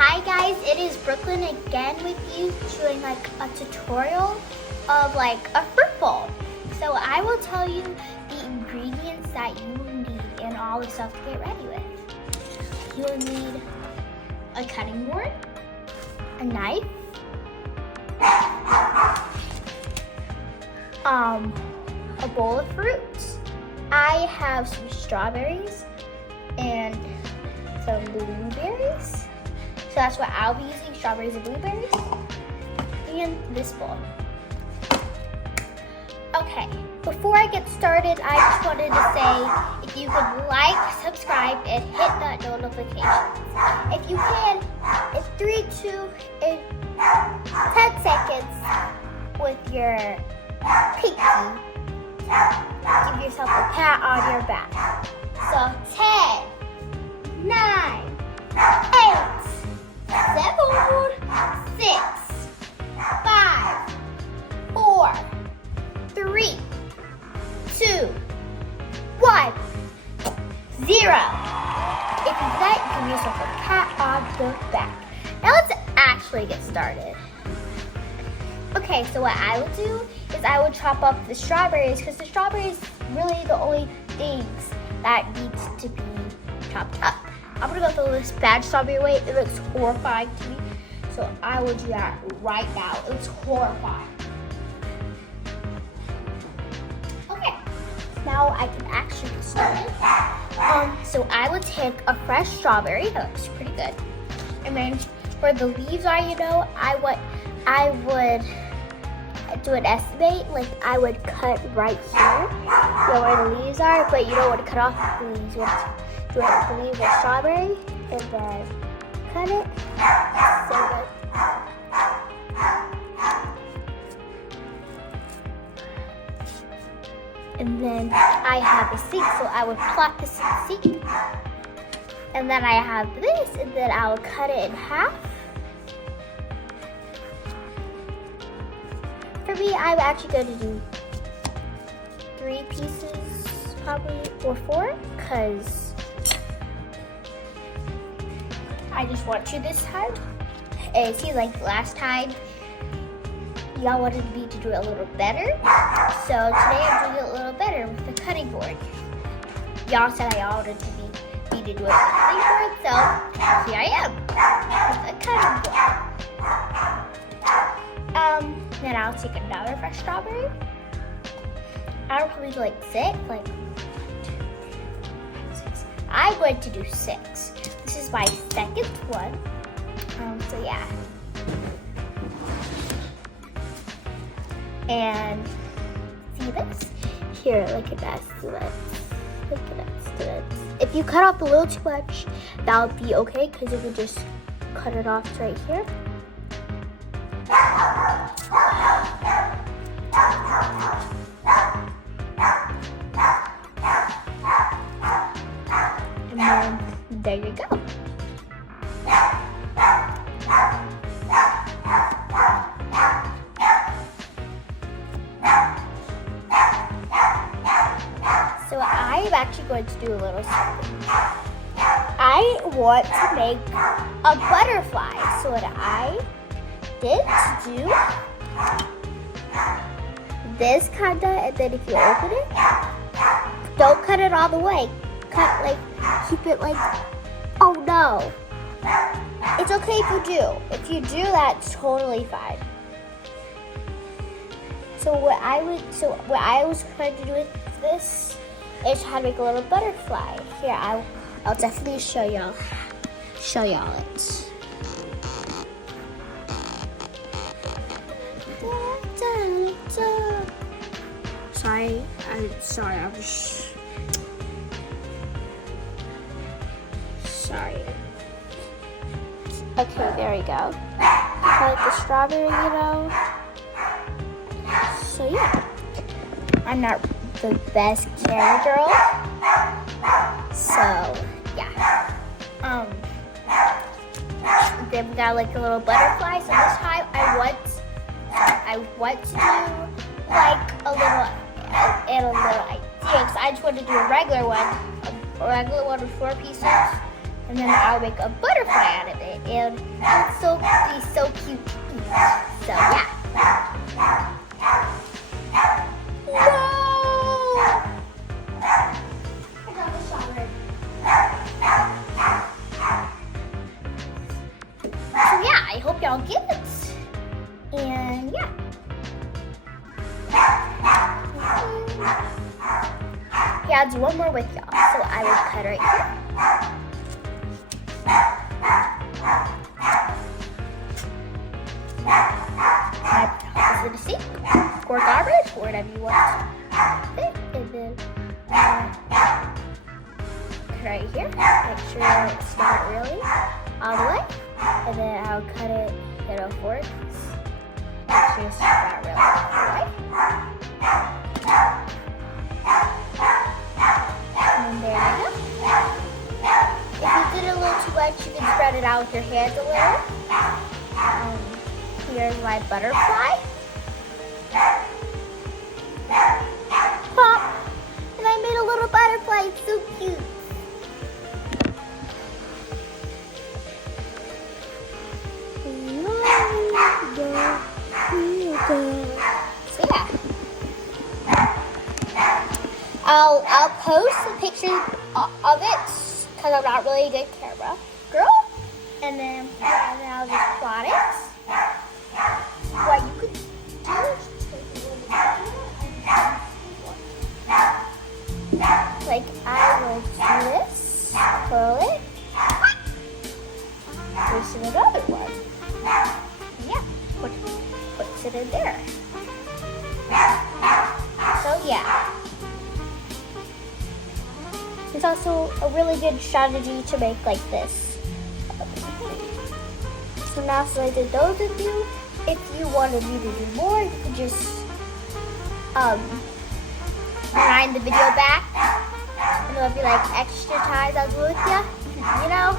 Hi guys, it is Brooklyn again with you doing like a tutorial of like a fruit bowl. So I will tell you the ingredients that you will need and all the stuff to get ready with. You will need a cutting board, a knife, a bowl of fruits. I have some strawberries and some blueberries. So that's what I'll be using, strawberries and blueberries. And this bowl. Okay, before I get started, I just wanted to say, if you could like, subscribe, and hit that notification. If you can, in 3, 2, and 10 seconds with your pinky, give yourself a pat on your back. So 10, 9, 8, 7, 6, 5, 4, 3, 2, 1, 0. If you do that, give yourself a pat on the back. Now let's actually get started. Okay, so what I will do is I will chop up the strawberries because the strawberries really the only things that needs to be chopped up. I'm gonna go through this bad strawberry way. It looks horrifying to me. So I will do that right now. It looks horrifying. Okay, now I can actually get started. So I would take a fresh strawberry. That looks pretty good. And then for the leaves, I would do an estimate. Like I would cut right here, where the leaves are, but you don't want to cut off the leaves. You want to do the leaves of strawberry and then cut it. So good. And then I have a sink, so I would plot this in the sink. And then I have this, and then I will cut it in half. For me, I'm actually going to do 3 pieces, probably, or 4, because I just want to this time. And it seems like last time, y'all wanted me to do it a little better. So today I'm doing it a little better with the cutting board. Y'all said I wanted me to do it with the cutting board, so here I am with the cutting board. Then I'll take another fresh strawberry. I'll probably do like 6, like 6. I'm going to do 6. This is my second one. So yeah. And see this? Here, look at that slits. Look at that slits. If you cut off a little too much, that would be okay because you could just cut it off right here. And then there you go. So I'm actually going to do a little something. I want to make a butterfly. So what I did to do this kinda, and then if you open it, don't cut it all the way. Cut like, keep it like, oh no. It's okay if you do. If you do, that's totally fine. So what I was trying to do with this is how to make a little butterfly. Here, I'll definitely show y'all it. Sorry. Okay, there we go. I like the strawberry, So yeah. I'm not the best camera girl. So yeah. Then we got like a little butterfly. So this time I want to do like a little idea. So I just want to do a regular one with 4 pieces. and then I'll make a butterfly out of it, and it's so cute. So yeah. Whoa! I got the shower. So yeah, I hope y'all get it, and yeah. Yeah, I'll do one more with y'all. So I will cut right here. I toss it in the sink or garbage or whatever you want. And then cut right here. Make sure it's not really all the way. And then I'll cut it forwards. Make sure it's not really all the way. And there you go. If you did a little too much, you can spread it out with your hands a little. Here's my butterfly. Pop! And I made a little butterfly. It's so cute. So yeah. I'll post some pictures of it because I'm not really a good camera girl. And then I'll just plot it. What you could do like I will do this, curl it, there's another one. Yeah, puts it in there. So yeah. It's also a really good strategy to make like this. So now, so I did those of you. If you wanted me to do more, you could just rewind the video back, and it'll be like extra times I'll do with you. You know,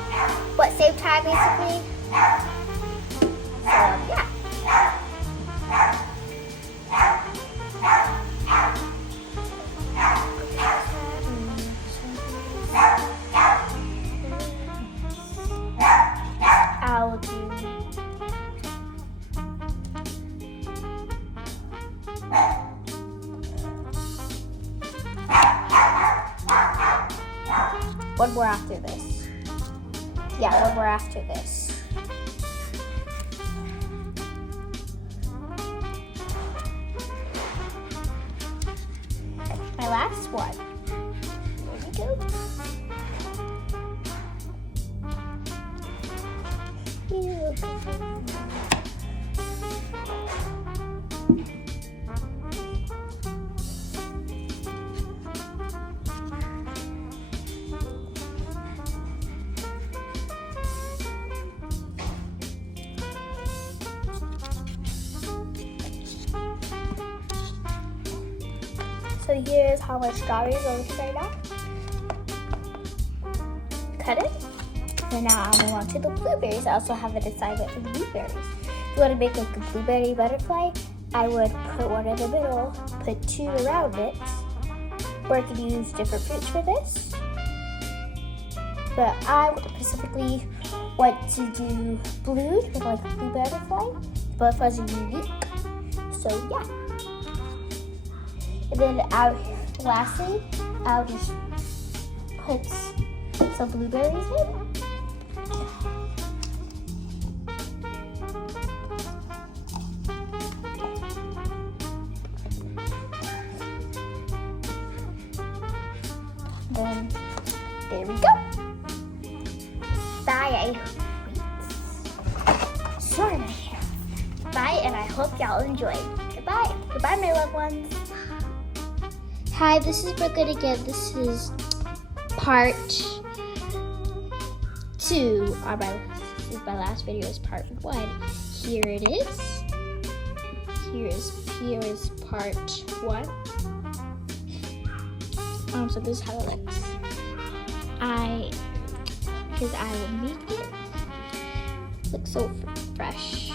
but save time basically. So yeah. I'll do one more after this. Yeah, one more after this. My last one. There we go. So here's how my strawberries are looking right now. Cut it. And now I'll move on to the blueberries. I also have an assignment for the blueberries. If you want to make like a blueberry butterfly, I would put one in the middle, put two around it. Or I could use different fruits for this. But I specifically want to do blue with like a blue butterfly. Butterflies are unique. So yeah. And then lastly, I'll just put some blueberries in. Then there we go. Bye. Sorry, my hair. Bye, and I hope y'all enjoyed. Goodbye. Goodbye, my loved ones. Hi, this is Brooklyn again. This is part 2 on my last video is part 1. Here it is. Here is part 1. So this is how it looks. Because I will make it look so fresh.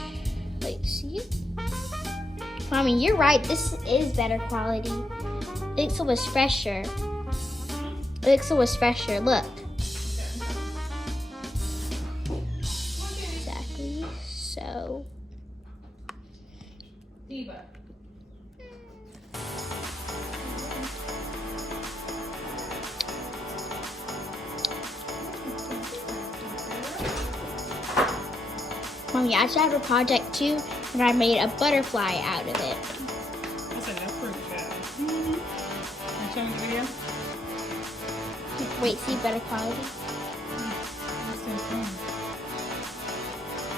Like, see? Mommy, you're right. This is better quality. It looks so much fresher. Look. So. Diva. Mommy, I started a project too, and I made a butterfly out of it. That's enough fruit, child. Want to show me the video? Wait, see better quality? What's that phone?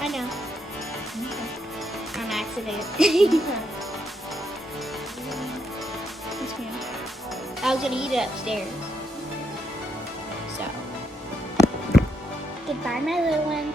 I know. Okay. On accident. Okay. Yes, ma'am. I was gonna eat it upstairs. So. Goodbye, my little one.